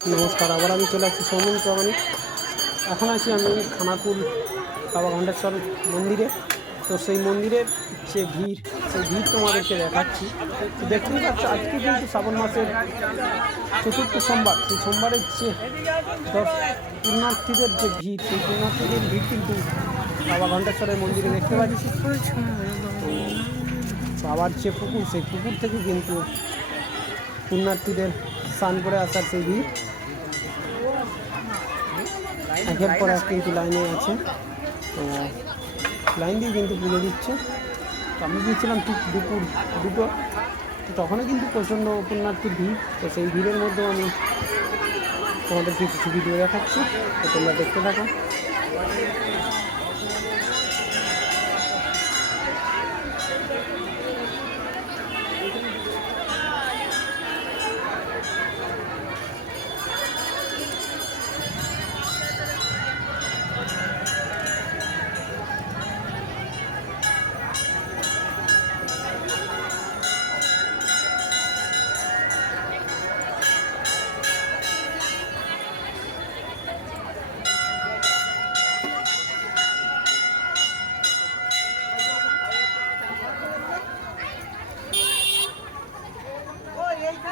নমস্কার, আবার আমি চলে আসছি সৌমন প্রামাণিক। এখন আছি আমি খানাকুল বাবা ঘণ্টেশ্বর মন্দিরে। তো সেই মন্দিরের যে ভিড়, সেই ভিড় তোমাদেরকে দেখাচ্ছি। দেখতেই পাচ্ছ, আজকে কিন্তু শ্রাবণ মাসের চতুর্থ সোমবার। সেই সোমবারের যে দশ পুণ্যার্থীদের যে ভিড়, সেই পুণ্যার্থীদের ভিড় কিন্তু বাবা ঘণ্টেশ্বরের মন্দিরে দেখতে পাচ্ছি। বাবার যে পুকুর, সেই পুকুর থেকে কিন্তু পুণ্যার্থীদের স্নান করে আসার সেই ভিড়। একের পর এক কিন্তু লাইনে আছে। তো লাইন দিয়ে কিন্তু পুজো দিচ্ছে। তো আমি গিয়েছিলাম ঠিক দুপুর দুটো। তো তখনও কিন্তু প্রচণ্ড পুণ্যার্থীর ভিড়। তো সেই ভিড়ের মধ্যেও আমি তোমাদেরকে কিছু ভিডিও দেখাচ্ছি। তো তোমরা দেখতে থাকো।